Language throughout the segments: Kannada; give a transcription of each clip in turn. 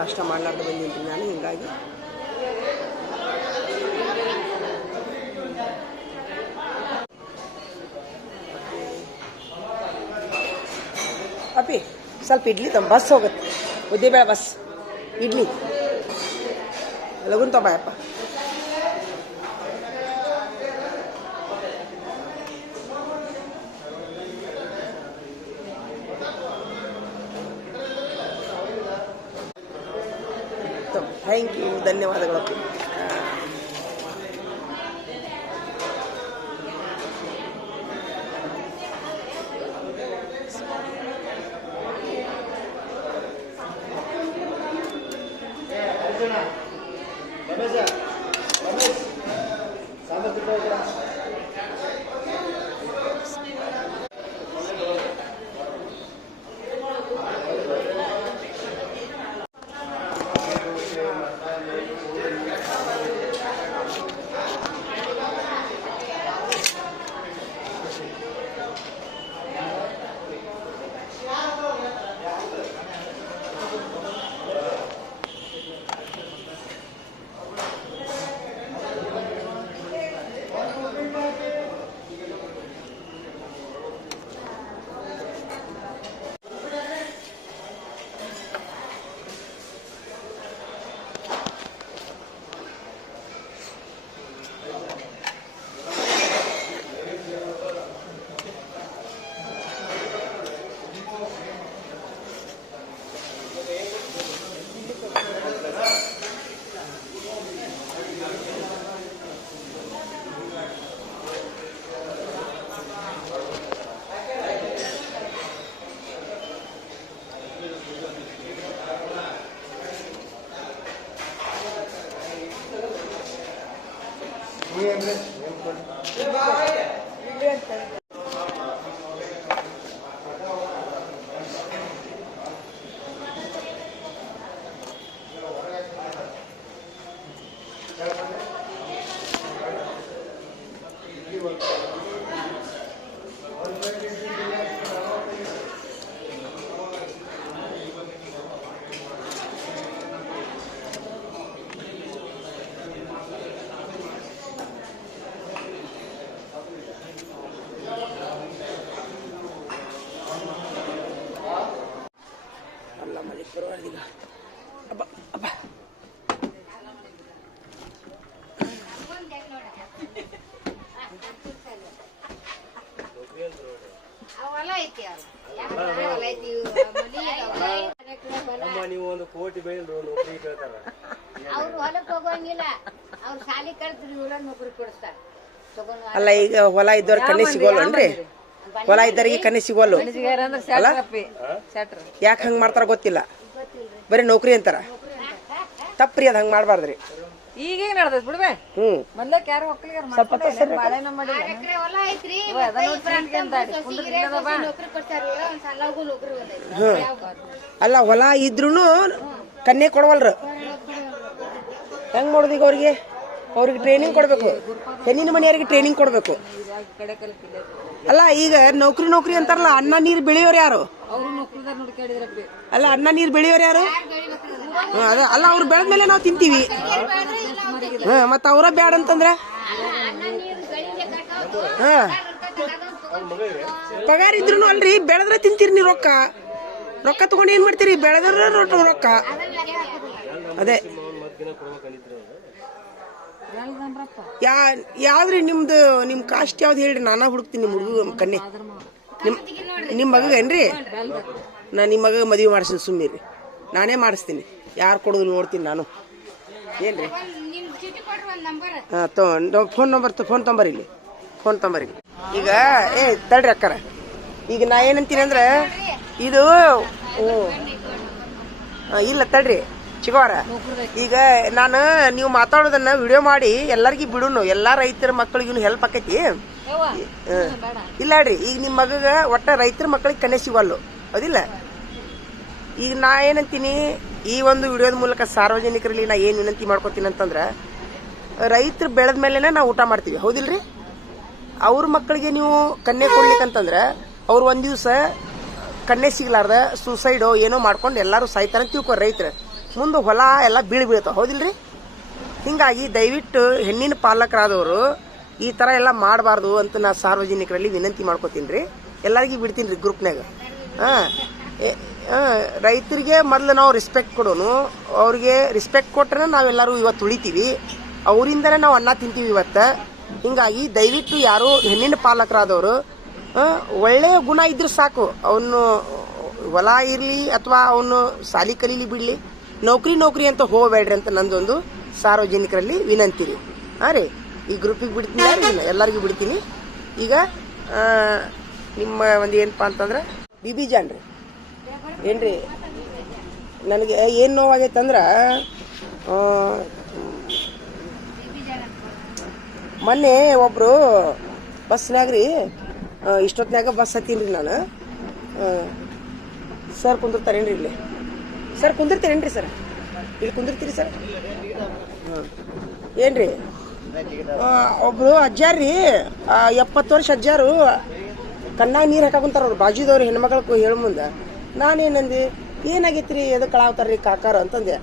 ನಾಷ್ಟ ಮಾಡಲಾರ್ದು ಬಂದಿದ್ದೀನಿ ನಾನು, ಹಿಂಗಾಗಿ. ಅಪ್ಪಿ, ಸ್ವಲ್ಪ ಇಡ್ಲಿ ತಮ್ಮ ಬಸ್ ಹೋಗುತ್ತೆ. ಉದ್ದಿಬೇಳೆ ಬಸ್. ಇಡ್ಲಿ. ಲಗುನ್ ತಗೋಯಪ್ಪ ಥ್ಯಾಂಕ್ ಯು ಧನ್ಯವಾದಗಳು. ರಮೇಶ ಆ, ಅಲ್ಲ ಪರವಾಗಿಲ್ಲ ಅಬ್ಬ ಅಬ್ಬ. ಅಮ್ಮ ನೀವು ಒಂದು ಕೋಟಿ ಬೈಲ್ರು ನೌಕರಿ ಕೇಳ್ತಾರ. ಅವ್ರು ಹೊಲಕ್ಕೆ ಹೋಗಂಗಿಲ್ಲ. ಅವ್ರು ಶಾಲಿ ಕಳ್ತ್ರಿ ಇವ್ರ ನೌಕರಿ ಕೊಡಿಸ್ತಾರ. ಅಲ್ಲ ಈಗ ಹೊಲ ಇದ್ದವ್ರ ಕಣ್ಣಿ ಸಿಗೋಲ್ವನ್ರಿ ಹೊಲ ಇದ್ದವ್ರಿಗೆ ಕಣ್ಣಿ ಸಿಗೋಲ್ವ ಅಲ್ಲ? ಯಾಕೆ ಹಂಗೆ ಮಾಡ್ತಾರ ಗೊತ್ತಿಲ್ಲ. ಬರೀ ನೌಕರಿ ಅಂತಾರ? ತಪ್ಪ್ರಿ ಅದು ಹಂಗೆ ಮಾಡಬಾರ್ದ್ರಿ. ಈಗೀಗ ನಡ್ದೈತ್ ಬಿಡ್ಬೆ? ಹ್ಞೂ ಮೊದ್ಲಕ್ ಯಾರು ಒಕ್ಕಲಿಗರ್ ಅಲ್ಲ ಹೊಲ ಇದ್ರೂ ಕನ್ಯೆ ಕೊಡವಲ್ರು? ಹೆಂಗ್ ಮಾಡೋದು ಈಗ ಅವ್ರಿಗೆ? ಅವ್ರಿಗೆ ಟ್ರೈನಿಂಗ್ ಕೊಡಬೇಕು. ಹೆಣ್ಣಿನ ಮನೆಯವ್ರಿಗೆ ಟ್ರೈನಿಂಗ್ ಕೊಡಬೇಕು. ಅಲ್ಲ ಈಗ ನೌಕರಿ ನೌಕರಿ ಅಂತಾರಲ್ಲ ಅನ್ನ ನೀರು ಬೆಳೆಯೋರು ಯಾರು? ಅಲ್ಲ ಅನ್ನ ನೀರು ಬೆಳೆಯೋರು ಯಾರು? ಅದ. ಅಲ್ಲ ಅವ್ರು ಬೆಳೆದ್ಮೇಲೆ ನಾವು ತಿಂತೀವಿ. ಮತ್ತೆ ಅವರ ಬ್ಯಾಡ ಅಂತಂದ್ರೆ? ಹಾ ಪಗಾರ ಇದ್ರು ಅಲ್ರಿ ಬೆಳೆದ್ರೆ ತಿಂತೀರಿ ನೀವು ರೊಕ್ಕ. ರೊಕ್ಕ ತಗೊಂಡು ಏನ್ ಮಾಡ್ತೀರಿ? ಬೆಳೆದ್ರೆ ರೊಕ್ಕ ರೊಕ್ಕ. ಅದೇ. ಯಾ ಯಾವ್ದ್ರಿ ನಿಮ್ದು ನಿಮ್ ಕಾಸ್ಟ್ ಯಾವ್ದು ಹೇಳ್ರಿ? ನಾನಾ ಹುಡುಕ್ತೀನಿ ನಿಮ್ ಹುಡುಗ ಕನ್ನೆ ನಿಮ್ ಮಗ ಮಗಗೇನ್ರಿ ನಾ ನಿಮ್ಮ ಮಗ ಮದುವೆ ಮಾಡಿಸ್ತೀನಿ ಸುಮ್ಮನೆ ನಾನೇ ಮಾಡಿಸ್ತೀನಿ. ಯಾರು ಕೊಡೋದು ನೋಡ್ತೀನಿ ನಾನು. ಏನ್ರಿ? ರೀ ಹಾಂ, ತೊ ಫೋನ್ ನಂಬರ್ ಫೋನ್ ತೊಂಬರ್ ಇಲ್ಲಿ. ಫೋನ್ ತೊಂಬರ್ ಈಗ, ಏ, ತಡ್ರಿ ಅಕ್ಕಾರ. ಈಗ ನಾ ಏನಂತೀನಿ ಅಂದ್ರೆ, ಇದು ಇಲ್ಲ, ತಡ್ರಿ. ಚಿಗೋರ ಈಗ ನಾನು ನೀವು ಮಾತಾಡೋದನ್ನ ವಿಡಿಯೋ ಮಾಡಿ ಎಲ್ಲರಿಗೂ ಬಿಡುನು ಎಲ್ಲಾ ರೈತರ ಮಕ್ಕಳಿಗೂ ಹೆಲ್ಪ್ ಆಕೈತಿ. ಇಲ್ಲ ರೀ ಈಗ ನಿಮ್ಮ ಮಗಗ ಒಟ್ಟ ರೈತರ ಮಕ್ಕಳಿಗೆ ಕನೆ ಸಿಗಲ್ಲು ಹೌದಿಲ್ಲ? ಈಗ ನಾ ಏನಂತೀನಿ ಈ ಒಂದು ವಿಡಿಯೋದ ಮೂಲಕ ಸಾರ್ವಜನಿಕರಲ್ಲಿ ನಾ ಏನು ವಿನಂತಿ ಮಾಡ್ಕೊತೀನಿ ಅಂತಂದ್ರೆ ರೈತರು ಬೆಳೆದ ಮೇಲೆನೆ ನಾವು ಊಟ ಮಾಡ್ತೀವಿ ಹೌದಿಲ್ರಿ? ಅವ್ರ ಮಕ್ಕಳಿಗೆ ನೀವು ಕನ್ಯೆ ಕೊಡ್ಲಿಕ್ಕಂತಂದ್ರೆ ಅವ್ರು ಒಂದ್ ದಿವಸ ಕನ್ಯೆ ಸಿಗ್ಲಾರ್ದ ಸೂಸೈಡೋ ಏನೋ ಮಾಡ್ಕೊಂಡು ಎಲ್ಲರೂ ಸಾಯ್ತಾರ ತಿಳ್ಕೊ ರೈತರು. ಮುಂದೆ ಹೊಲ ಎಲ್ಲ ಬೀಳ್ ಬೀಳ್ತಾವ. ಹೌದಿಲ್ರಿ? ಹಿಂಗಾಗಿ ದಯವಿಟ್ಟು ಹೆಣ್ಣಿನ ಪಾಲಕರಾದವರು ಈ ಥರ ಎಲ್ಲ ಮಾಡಬಾರ್ದು ಅಂತ ನಾ ಸಾರ್ವಜನಿಕರಲ್ಲಿ ವಿನಂತಿ ಮಾಡ್ಕೋತೀನಿ ರೀ ಎಲ್ಲರಿಗೂ ಬಿಡ್ತೀನಿ ರೀ ಗ್ರೂಪ್ನಾಗ ಹಾಂ, ರೈತರಿಗೆ ಮೊದಲು ನಾವು ರೆಸ್ಪೆಕ್ಟ್ ಕೊಡೋನು. ಅವ್ರಿಗೆ ರೆಸ್ಪೆಕ್ಟ್ ಕೊಟ್ರೆ ನಾವೆಲ್ಲರೂ ಇವತ್ತು ಉಳಿತೀವಿ. ಅವರಿಂದನೇ ನಾವು ಅನ್ನ ತಿಂತೀವಿ ಇವತ್ತು. ಹಿಂಗಾಗಿ ದಯವಿಟ್ಟು ಯಾರು ಹೆಣ್ಣಿನ ಪಾಲಕರಾದವರು ಒಳ್ಳೆಯ ಗುಣ ಇದ್ರೆ ಸಾಕು. ಅವನು ಹೊಲ ಇರಲಿ ಅಥವಾ ಅವನು ಸಾಲಿ ಕಲೀಲಿ ಬಿಡಲಿ. ನೌಕರಿ ನೌಕರಿ ಅಂತ ಹೋಗಬೇಡ್ರಿ ಅಂತ ನಂದೊಂದು ಸಾರ್ವಜನಿಕರಲ್ಲಿ ವಿನಂತಿ ರೀ. ಹಾಂ ರೀ. ಈ ಗ್ರೂಪಿಗೆ ಬಿಡ್ತೀನಿ ಎಲ್ಲರಿಗೂ ಬಿಡ್ತೀನಿ. ಈಗ ನಿಮ್ಮ ಒಂದು ಏನಪ್ಪ ಅಂತಂದ್ರೆ ಬಿಬಿ ಜಾನ್ ರೀ. ಏನ್ರಿ? ನನಗೆ ಏನು ನೋವಾಗೈತಂದ್ರೆ ಮೊನ್ನೆ ಒಬ್ಬರು ಬಸ್ನ್ಯಾಗ ರೀ ಆ, ಇಷ್ಟೊತ್ನ್ಯಾಗ ಬಸ್ ಹತ್ತೀನಿ ರೀ ನಾನು. ಸರ್ ಕುಂದಿರ್ತಾರೇನ್ರಿ ಇಲ್ಲಿ? ಸರ್, ಕುಂದಿರ್ತೀರೇನ್ರಿ ಸರ್? ಇಲ್ಲಿ ಕುಂದಿರ್ತೀರಿ ಸರ್? ಏನ್ರಿ? ಒಬ್ರು ಅಜ್ಜಾರ್ರಿ ಎಪ್ಪತ್ತು ವರ್ಷ ಅಜ್ಜಾರು. ಕಣ್ಣಾಗ ನೀರು ಹಾಕಾಕುಂತಾರ ಅವ್ರು, ಬಾಜುದವ್ರು, ಹೆಣ್ಮಕ್ಳು ಹೇಳ ಮುಂದೆ. ನಾನೇನಂದಿ ಏನಾಗೈತಿ ರೀ ಎದಕ್ಕೆ ಕಾಕಾರ ಅಂತಂದೆ.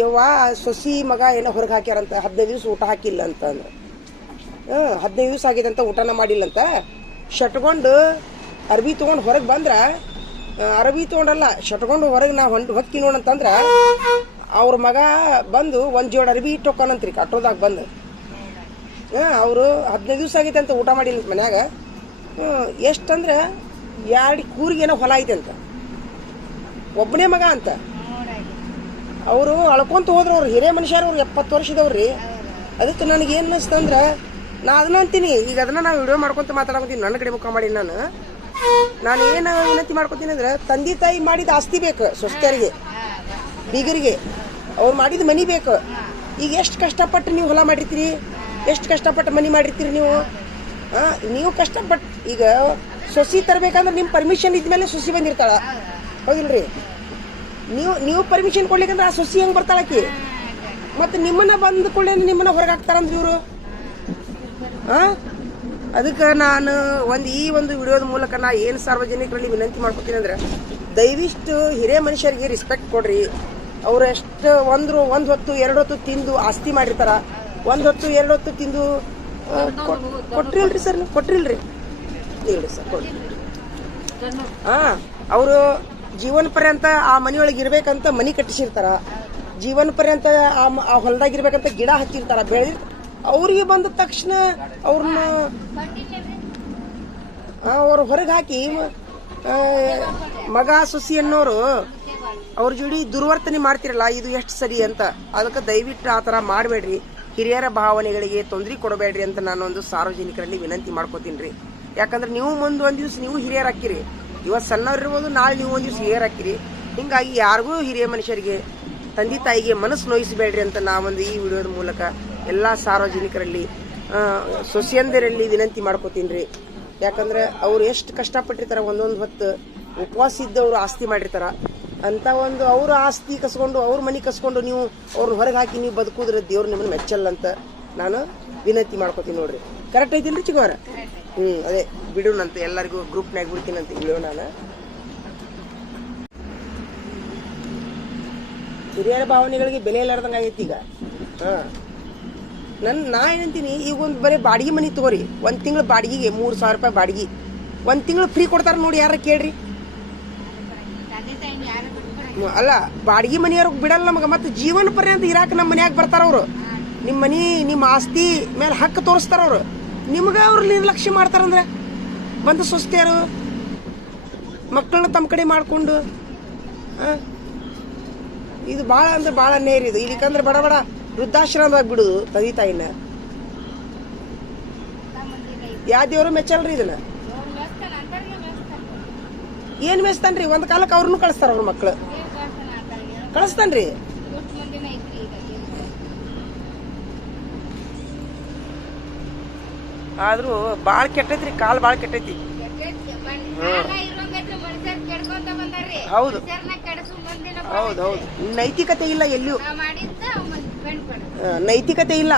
ಯವ್ವ, ಸೊಸಿ ಮಗ ಏನೋ ಹೊರಗೆ ಹಾಕ್ಯಾರಂತ, ಹದಿನೈದು ದಿವಸ ಊಟ ಹಾಕಿಲ್ಲ ಅಂತ ಅಂದ್ರೆ. ಹ್ಞೂ ಹದಿನೈದು ದಿವ್ಸ ಆಗಿದಂತ ಊಟನ ಮಾಡಿಲ್ಲ ಅಂತ ಶಟ್ಕೊಂಡು ಅರ್ಬಿ ತೊಗೊಂಡು ಹೊರಗೆ ಬಂದ್ರ ಅರ್ಬಿ ತೊಗೊಂಡಲ್ಲ ಶಟ್ಕೊಂಡು ಹೊರಗೆ ನಾ ಹೊಂಡ್ ಹೊಕ್ಕಿ ನೋಡಂತಂದ್ರೆ ಅವ್ರ ಮಗ ಬಂದು ಒಂದು ಜೋಡು ಅರವಿ ಇಟ್ಟೋಕನಂತ್ರಿ, ಕಟ್ಟೋದಾಗ ಬಂದು. ಅವರು ಹದಿನೈದು ದಿವಸ ಆಗೈತೆ ಅಂತ ಊಟ ಮಾಡಿಲ್ಲ ಮನ್ಯಾಗ. ಎಷ್ಟಂದ್ರೆ ಎರಡು ಕೂರಿಗೇನೋ ಹೊಲ ಐತೆ ಅಂತ. ಒಬ್ಬನೇ ಮಗ ಅಂತ. ಅವರು ಅಳ್ಕೊಂತ ಹೋದ್ರು ಅವ್ರು, ಹಿರೇ ಮನುಷ್ಯರು ಅವ್ರು ಎಪ್ಪತ್ತು ವರ್ಷದವ್ರಿ ಅದಕ್ಕೆ ನನಗೆ ಏನು ಅನಿಸ್ತಂದ್ರೆ ನಾ ಅದನ್ನ ಅಂತೀನಿ. ಈಗ ಅದನ್ನ ನಾವು ವಿಡಿಯೋ ಮಾಡ್ಕೊಂತ ಮಾತಾಡಕತ್ತೀನಿ ನನ್ನ ಕಡೆ ಮುಖ ಮಾಡಿ ನಾನು. ನಾನು ಏನು ವಿನಂತಿ ಮಾಡ್ಕೊತೀನಿ ಅಂದ್ರೆ ತಂದೆ ತಾಯಿ ಮಾಡಿದ ಆಸ್ತಿ ಬೇಕು ಸ್ವಸ್ಥರಿಗೆ, ಬೀಗರಿಗೆ. ಅವ್ರು ಮಾಡಿದ ಮನಿ ಬೇಕು. ಈಗ ಎಷ್ಟು ಕಷ್ಟಪಟ್ಟು ನೀವು ಹೊಲ ಮಾಡಿರ್ತೀರಿ? ಎಷ್ಟು ಕಷ್ಟಪಟ್ಟು ಮನಿ ಮಾಡಿರ್ತೀರಿ ನೀವು? ನೀವು ಕಷ್ಟಪಟ್ಟು ಈಗ ಸೊಸಿ ತರಬೇಕಂದ್ರೆ ನಿಮ್ಮ ಪರ್ಮಿಷನ್ ಇದ್ಮೇಲೆ ಸೊಸಿ ಬಂದಿರ್ತಾಳ. ಹೌದಿಲ್ರಿ? ನೀವು ನೀವು ಪರ್ಮಿಷನ್ ಕೊಡ್ಲಿಕ್ಕಂದ್ರೆ ಆ ಸೊಸಿ ಹೆಂಗ್ ಬರ್ತಾಳಕಿ ಮತ್ತೆ ನಿಮ್ಮನ್ನ ಬಂದ ನಿಮ್ಮನ್ನ ಹೊರಗೆ ಹಾಕ್ತಾರಂದ್ರೆ ಇವರು. ಆ? ಅದಕ್ಕೆ ನಾನು ಒಂದು ಈ ಒಂದು ವಿಡಿಯೋದ ಮೂಲಕ ನಾ ಏನು ಸಾರ್ವಜನಿಕರಲ್ಲಿ ವಿನಂತಿ ಮಾಡ್ಕೊತೀನಿ ಅಂದ್ರೆ ದಯವಿಷ್ಟು ಹಿರಿಯ ಮನುಷ್ಯರಿಗೆ ರಿಸ್ಪೆಕ್ಟ್ ಕೊಡ್ರಿ. ಅವ್ರು ಎಷ್ಟು ಒಂದು ಒಂದು ಹೊತ್ತು, ಎರಡು ಹೊತ್ತು ತಿಂದು ಆಸ್ತಿ ಮಾಡಿರ್ತಾರ. ಒಂದು ಹೊತ್ತು, ಎರಡು ಹೊತ್ತು ತಿಂದು ಕೊಟ್ರಿಲ್ರಿ ಸರ್ ಕೊಟ್ರಿಲ್ರಿ? ಇಲ್ರಿ ಸರ್, ಕೊಡ್ರಿ. ಹಾ ಅವರು ಜೀವನ ಪರ್ಯಂತ ಆ ಮನೆಯೊಳಗೆ ಇರ್ಬೇಕಂತ ಮನಿ ಕಟ್ಟಿಸಿರ್ತಾರ. ಜೀವನ ಪರ್ಯಂತ ಆ ಮ- ಆ ಹೊಲದಾಗ ಇರ್ಬೇಕಂತ ಗಿಡ ಹಚ್ಚಿರ್ತಾರ. ಬೆಳೆದಿ ಅವ್ರಿಗೆ ಬಂದ ತಕ್ಷಣ ಅವ್ರನ್ನ ಅವ್ರ ಹೊರಗೆ ಹಾಕಿ ಮಗ ಸುಸಿ ಅನ್ನೋರು ಅವ್ರ ಜೋಡಿ ದುರ್ವರ್ತನೆ ಮಾಡ್ತಿರಲ್ಲ, ಇದು ಎಷ್ಟು ಸರಿ ಅಂತ. ಅದಕ್ಕೆ ದಯವಿಟ್ಟು ಆ ಥರ ಮಾಡಬೇಡ್ರಿ. ಹಿರಿಯರ ಭಾವನೆಗಳಿಗೆ ತೊಂದರೆ ಕೊಡಬೇಡ್ರಿ ಅಂತ ನಾನೊಂದು ಸಾರ್ವಜನಿಕರಲ್ಲಿ ವಿನಂತಿ ಮಾಡ್ಕೋತೀನಿ ರೀ. ಯಾಕಂದ್ರೆ ನೀವು ಮುಂದೆ ಒಂದು ದಿವಸ ನೀವು ಹಿರಿಯರ್ ಹಾಕಿರಿ ಇವತ್ತು ಸಣ್ಣವ್ರು ಇರ್ಬೋದು, ನಾಳೆ ನೀವು ಒಂದು ದಿವಸ ಹಿರಿಯರ್ ಹಾಕಿರಿ ಹಿಂಗಾಗಿ ಯಾರಿಗೂ ಹಿರಿಯ ಮನುಷ್ಯರಿಗೆ, ತಂದೆ ತಾಯಿಗೆ ಮನಸ್ಸು ನೋಯಿಸಬೇಡ್ರಿ ಅಂತ ನಾವೊಂದು ಈ ವಿಡಿಯೋದ ಮೂಲಕ ಎಲ್ಲ ಸಾರ್ವಜನಿಕರಲ್ಲಿ ಸೊಸಿಯಂದಿರಲ್ಲಿ ವಿನಂತಿ ಮಾಡ್ಕೋತೀನಿ ರೀ. ಯಾಕಂದ್ರೆ ಅವ್ರು ಎಷ್ಟು ಕಷ್ಟಪಟ್ಟಿರ್ತಾರೆ, ಒಂದೊಂದು ಹೊತ್ತು ಉಪವಾಸ ಇದ್ದವರು ಆಸ್ತಿ ಮಾಡಿರ್ತಾರ. ಅಂತ ಒಂದು ಅವ್ರ ಆಸ್ತಿ ಕಸ್ಕೊಂಡು, ಅವ್ರ ಮನೆ ಕಸ್ಕೊಂಡು ನೀವು ಅವ್ರನ್ನ ಹೊರಗೆ ಹಾಕಿ ನೀವು ಬದುಕುದ್ರೆ ದೇವ್ರು ನಿಮ್ಮನ್ನ ಮೆಚ್ಚಲ್ಲ ಅಂತ ನಾನು ವಿನಂತಿ ಮಾಡ್ಕೋತೀನಿ ನೋಡ್ರಿ. ಕರೆಕ್ಟ್ ಐತಿಲ್ರಿ ಚಿಕ್ಕವರ? ಹ್ಞೂ ಅದೇ, ಬಿಡೋಣಂತ ಎಲ್ಲರಿಗೂ ಗ್ರೂಪ್ನಾಗ ಅಂತ ಹೇಳೋ ನಾನು. ಹಿರಿಯರ ಭಾವನೆಗಳಿಗೆ ಬೆಲೆ ಇಲ್ಲಾರ್ದಂಗೆ ಆಗೈತಿ ಈಗ. ಹಾಂ. ನನ್ನ ನಾ ಏನಂತೀನಿ, ಈಗ ಒಂದು ಬರೀ ಬಾಡಿಗೆ ಮನೆ ತಗೋರಿ. ಒಂದು ತಿಂಗಳು ಬಾಡಿಗೆಗೆ ಮೂರು ಸಾವಿರ ರೂಪಾಯಿ ಬಾಡಿಗೆ. ಒಂದು ತಿಂಗಳು ಫ್ರೀ ಕೊಡ್ತಾರೆ ನೋಡಿ ಯಾರ ಕೇಳ್ರಿ. ಅಲ್ಲ, ಬಾಡಿಗೆ ಮನೆಯವ್ರಿಗೆ ಬಿಡಲ್ಲ ನಮಗೆ, ಮತ್ತೆ ಜೀವನ ಪರ್ಯಂತ ಇರಾಕ ನಮ್ಮ ಮನ್ಯಾಗ ಬರ್ತಾರ ಅವರು. ನಿಮ್ಮ ಮನೆ ನಿಮ್ಮ ಆಸ್ತಿ ಮೇಲೆ ಹಕ್ಕು ತೋರಿಸ್ತಾರ ಅವರು. ನಿಮ್ಗೆ ಅವ್ರು ನಿರ್ಲಕ್ಷ್ಯ ಮಾಡ್ತಾರಂದ್ರೆ ಬಂದು ಸುಸ್ತಿಯಾರು ಮಕ್ಕಳನ್ನ ತಮ್ಮ ಕಡೆ ಮಾಡಿಕೊಂಡು ಇದು ಭಾಳ ಅಂದ್ರೆ ಭಾಳ ನೇರಿದು ಇದು. ಇಲ್ಲಿಕಂದ್ರೆ ಬಡ ಬಡ. ವೃದ್ಧಾಶ್ರಮದಾಗ ಬಿಡು ತಂದೆ ತಾಯಿನ. ಯಾವ ದೇವರು ಮೆಚ್ಚಲ್ರಿ ಇದನ್ನ. ಏನ್ ಮೆಚ್ತಾನ್ರಿ? ಒಂದ್ ಕಾಲಕ್ಕೆ ಅವ್ರನ್ನು ಕಳಿಸ್ತಾರ ಅವ್ರ ಮಕ್ಳು. ಕಳಿಸ್ತನ್ರಿ? ಆದ್ರೂ ಬಾಳ ಕೆಟ್ಟೈತ್ರಿ, ಕಾಲ್ ಬಾಳ ಕೆಟ್ಟೈತಿ. ಹೌದು ಹೌದ್, ಹೌದು. ನೈತಿಕತೆ ಇಲ್ಲ ಎಲ್ಲಿಯೂ. ನೈತಿಕತೆ ಇಲ್ಲ.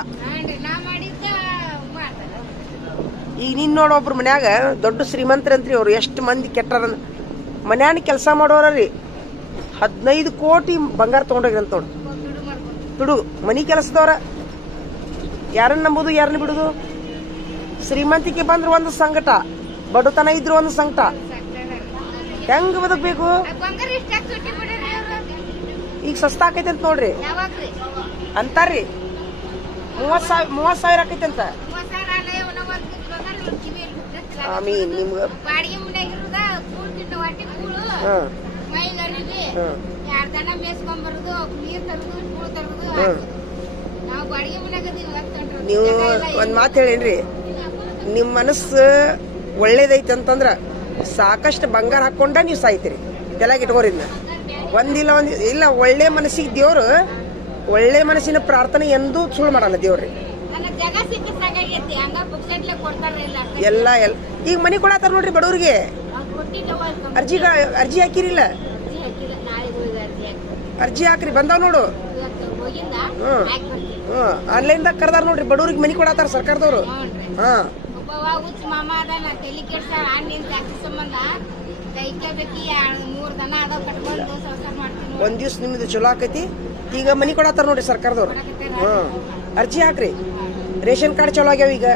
ಈಗ ನೀನ್ ನೋಡ ಒಬ್ರು ಮನ್ಯಾಗ ದೊಡ್ಡ ಶ್ರೀಮಂತರಂತ್ರಿ ಅವ್ರು ಎಷ್ಟು ಮಂದಿ ಕೆಟ್ಟರ ಮನ್ಯಾನ ಕೆಲಸ ಮಾಡೋರೀ ಹದಿನೈದು ಕೋಟಿ ಬಂಗಾರ ತಗೊಂಡೋಗ್ರಂತ ನೋಡು ತುಡು ಮನಿ ಕೆಲಸದವ್ರ. ಯಾರನ್ನ ನಂಬುದು ಯಾರನ್ನ ಬಿಡುದು? ಶ್ರೀಮಂತಿಕೆ ಬಂದ್ರೆ ಒಂದು ಸಂಕಟ ಬಡತನ ಇದ್ರು ಒಂದು ಸಂಕಟ. ಹೆಂಗ್ ಬದುಕ್ಬೇಕು? ಈಗ ಸಸ್ತಾ ಆಕೈತೆ ಅಂತ ನೋಡ್ರಿ. ಅಂತಾರ್ರಿ? ಮೂವತ್ ಸಾವಿರ ಮೂವತ್ ಸಾವಿರ ಆಕೈತಿ ಅಂತ? ಆಮೇಲೆ ನಿಮ್ಗೆ? ನೀವು ಒಂದ್ ಮಾತು ಹೇಳೇನ್ರಿ? ನಿಮ್ ಮನಸ್ಸು ಒಳ್ಳೇದೈತೆ ಅಂತಂದ್ರ ಸಾಕಷ್ಟು ಬಂಗಾರ ಹಾಕೊಂಡ ನೀವು ಸಾಯ್ತೀರಿ. ತಲೆಗೆ ಇಟ್ಕೋರಿದ್ನ ಒಂದಿಲ್ಲ ಒಂದ್ ಇಲ್ಲ ಒಳ್ಳೆ ಮನಸ್ಸಿಗೆ ದೇವ್ರು ಒಳ್ಳೆ ಮನಸ್ಸಿನ ಪ್ರಾರ್ಥನೆ ಎಂದೂ ಸುಳ್ಳು ಮಾಡಲ್ಲ ದೇವ್ರಿ. ಎಲ್ಲ ಎಲ್ಲ. ಈಗ ಮನಿ ಕೊಡತ್ತಾರ ನೋಡ್ರಿ ಬಡವ್ರಿಗೆ. ಅರ್ಜಿ ಅರ್ಜಿ ಹಾಕಿರಿಲ್ಲ? ಅರ್ಜಿ ಹಾಕ್ರಿ ಬಂದಾವ್ ನೋಡು. ಹ್ಮ್. ಹ್ಮ್. ಆನ್ಲೈನ್ದಾಗ ಕರ್ದಾರ ನೋಡ್ರಿ ಬಡವ್ರಿಗೆ ಮನಿ ಕೊಡತ್ತಾರ ಸರ್ಕಾರದವ್ರು. ಹಾ. ಒಂದ್ ದಿವ್ಸ ನಿಮ್ದು ಚಲೋ ಆಕೈತಿ. ಈಗ ಮನಿ ಕೊಡತ್ತಾರ ನೋಡ್ರಿ ಸರ್ಕಾರದವ್ರು. ಹಾ ಅರ್ಜಿ ಹಾಕ್ರಿ. ರೇಷನ್ ಕಾರ್ಡ್ ಚಲೋ ಆಗ್ಯಾವ ಈಗ.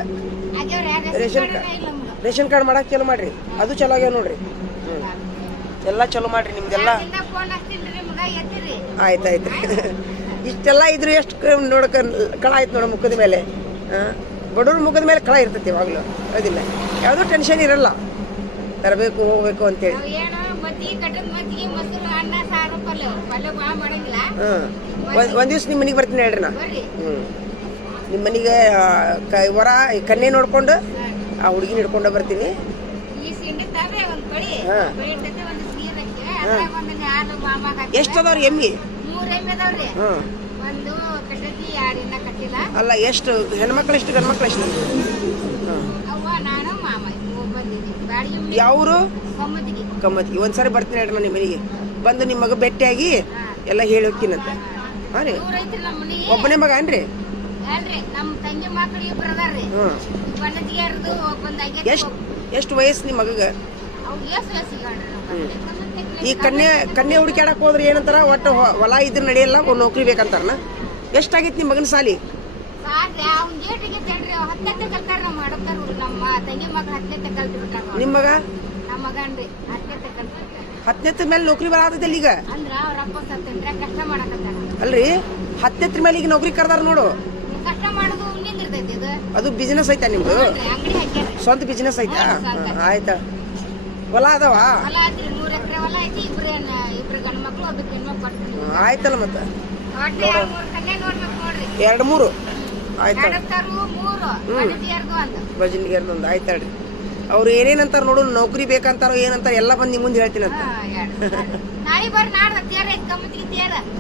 ರೇಷನ್ ಕಾರ್ಡ್ ರೇಷನ್ ಕಾರ್ಡ್ ಮಾಡಕ್ ಚಲೋ ಮಾಡ್ರಿ. ಅದು ಚಲೋ ಆಗ್ಯಾವ ನೋಡ್ರಿ. ಹ್ಮ್. ಎಲ್ಲ ಚಲೋ ಮಾಡ್ರಿ ನಿಮ್ಗೆಲ್ಲ. ಆಯ್ತು ಆಯ್ತಾಯ್ತು ಇಷ್ಟೆಲ್ಲ ಇದ್ರು ಎಷ್ಟು ನೋಡಕ ಕಳ ಆಯ್ತು ನೋಡ ಮುಖದ ಮೇಲೆ. ಹಾ? ಬಡವ್ರ ಮುಖದ ಮೇಲೆ ಕಳ ಇರ್ತೈತಿ ಯಾವಾಗ್ಲೂ ಅದಿಲ್ಲ ಯಾವುದೂ ಟೆನ್ಷನ್ ಇರಲ್ಲ. ತರಬೇಕು ಹೋಗ್ಬೇಕು ಅಂತೇಳಿ. ನಾವ್ ಒಂದು ಒಂದ್ ದಿವ್ಸ ನಿಮ್ಮ ಮನೆಗೆ ಬರ್ತೀನಿ ಹೇಳ್ರಿ ನಾ. ಹ್ಮ್. ನಿಮ್ಮ ಮನೆಗೆ ವರ ಕನ್ನೆ ನೋಡ್ಕೊಂಡು ಆ ಹುಡುಗಿನ ಹಿಡ್ಕೊಂಡು ಬರ್ತೀನಿ. ಹಾ. ಎಷ್ಟು ಅದಾವ್ರಿ ಎಮ್ಮಿ? ಕಟ್ಟಿಲ್ಲ. ಅಲ್ಲ ಎಷ್ಟು? ಹೆಣ್ಮಕ್ಳು ಎಷ್ಟು ಗಂಡ್ಮಕ್ಳು ಎಷ್ಟು? ಯಾವ್ರು? ಕಮ್ಮತ್ಗಿ ಒಂದ್ಸರಿ ಬರ್ತೀನಿ ಹೇಳ್ರಿ ನಿಮ್ಮ ಮನೆಗೆ. ಬಂದು ನಿಮ್ಮ ಮಗ ಭೇಟಿಯಾಗಿ ಎಲ್ಲ ಹೇಳಿ ಹೋಗ್ತೀನಂತ. ಹಾಂ ರೀ. ಒಬ್ಬನೇ ಮಗ ಏನ್ರಿ? ಎಷ್ಟು ಎಷ್ಟು ವಯಸ್ಸು ನಿಮ್ಮ ಮಗ ಈ ಕನ್ಯೆ ಕನ್ಯೆ ಹುಡುಕ್ಯಾಡಕ್ ಹೋದ್ರೆ ಏನಂತಾರ? ಒಟ್ಟು ಹೊಲ ಇದ್ರ ನಡೆಯಲ್ಲ ಒಂದ್ ನೌಕರಿ ಬೇಕಂತಾರನ? ಎಷ್ಟಾಗೈತಿ ನಿಮ್ಮ ಮಗನ ಸಾಲಿ? ನಮ್ಮ ಮಗ ಹತ್ತನೇ ಮೇಲೆ ನೌಕರಿ ಕಷ್ಟ ಈಗ ಅಲ್ರಿ? ಹತ್ತತ್ರ ಮೇಲೆ ಈಗ ನೌಕರಿ ಕರ್ದಾರ ನೋಡು. ಅದು ಬಿಸ್ನೆಸ್ ಐತಾ ನಿಮ್ದು? ಸ್ವಂತ ಬಿಸ್ನೆಸ್ ಐತಾ? ಆಯ್ತಾ. ಹೊಲ ಅದಾವ? ಆಯ್ತಲ್ಲ ಮತ್ತ? ಎರಡ್ ಮೂರ್? ಆಯ್ತಾ. ಎರಡತ್ತಾರು ಮೂರು ಬಣ್ಣಜಿಯರ್ದು ಒಂದು. ಭಜನಿಗೆ ಒಂದು. ಆಯ್ತಾಳ್ರಿ ಅವ್ರು ಏನೇನಂತಾರ ನೋಡು ನೌಕರಿ ಬೇಕಂತಾರೋ ಏನಂತಾರ ಎಲ್ಲ ಬಂದು ನಿಮ್ಮ ಮುಂದೆ ಹೇಳ್ತೀನಂತ. ಹಾ,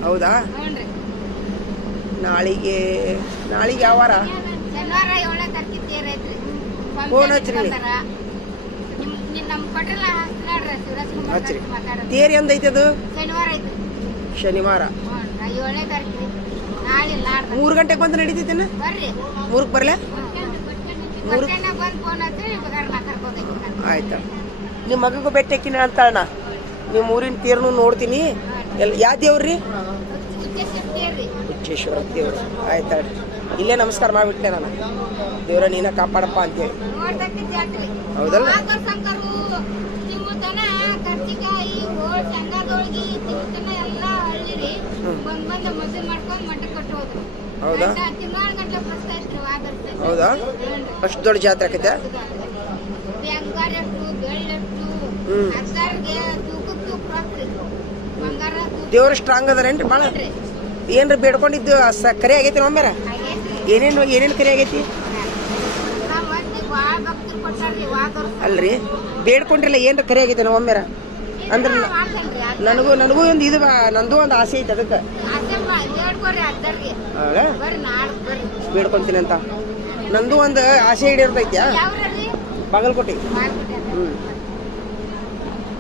ಹೌದಾ ನಾಳಿಗೆ ನಾಳಿಗೆ ಯಾವ ವಾರ ಶನಿವಾರ ಏಳನೇ ತಾರೀಕಿಗೆ ತೇರ್ ಐತ್ರಿ ಫೋನ್ ಅಂತ ತೇರಿ ಎಂದೈತೆ ಅದು ಶನಿವಾರ ಏಳನೇ ತಾರೀಕಿಗೆ ನಾಳೆ ಮೂರು ಗಂಟೆಗೆ ಬಂದು ನಡೀತೈತೇನ ಬರ್ರಿ ಮೂರಕ್ಕೆ ಬರಲೇ ಮೂರು- ಆಯ್ತಾ ನಿಮ್ಮ ಮಗಗೂ ಹಾಕಿನ ಅಂತಾಳಣ್ಣ ನಿಮ್ಮ ಊರಿನ ತೀರ್ನು ನೋಡ್ತೀನಿ. ಎಲ್ಲ ಯಾವ ದೇವ್ರಿ ಉಚ್ಚೇಶ್ವರಿ ಹುಚ್ಚೇಶ್ವರ ದೇವ್ರು. ಆಯ್ತಾಳ್ರಿ ಇಲ್ಲೇ ನಮಸ್ಕಾರ ಮಾಡಿಬಿಟ್ಟೆ ನಾನು. ದೇವ್ರ ನೀನ ಕಾಪಾಡಪ್ಪ ಅಂತೇಳಿ. ಹೌದಲ್ಲ? ಹೌದಾ? ಹೌದಾ? ಅಷ್ಟು ದೊಡ್ಡ ಜಾತ್ರೆ ಆಕೈತೆ? ಬಂಗಾರ ಎಷ್ಟು ಬೆಳ್ಳಷ್ಟು ಹ್ಮ್. ಅರ್ಧಾರ್ಗೆ ತೂಕಕ್ ತೂಕ ರಾತ್ರಿ ಬಂಗಾರ ತೂಕ ದೇವ್ರ ಸ್ಟ್ರಾಂಗ್ ಅದಾರೇನ್ರಿ ಭಾಳ ಏನ್ರಿ ಬೇಡ್ಕೊಂಡಿದ್ದು? ಸ ಕರೆ ಆಗೈತಿ ಒಮ್ಮೆರ ಏನೇನು ಏನೇನು ಕರೆ ಆಗೈತಿ? ಅಲ್ರಿ. ಬೇಡ್ಕೊಂಡ್ರಲ್ಲ ಏನ್ರ ಕರೆ ಆಗೈತಿ ನಾವು ಒಮ್ಮೆರ ಅಂದ್ರೆ ನನಗೂ ನನಗೂ ಒಂದು ಇದು ನಂದು ಒಂದು ಆಸೆ ಐತೆ ಅದಕ್ಕೆ. ಬೇಡ್ಕೊಂತೀನಿ ಅಂತ. ನಂದು ಒಂದು ಆಸೆ ಈಡೇರ್ತೈತ್ಯಾ? ಬಾಗಲ್ಕೋಟೆ. ಹ್ಮ್.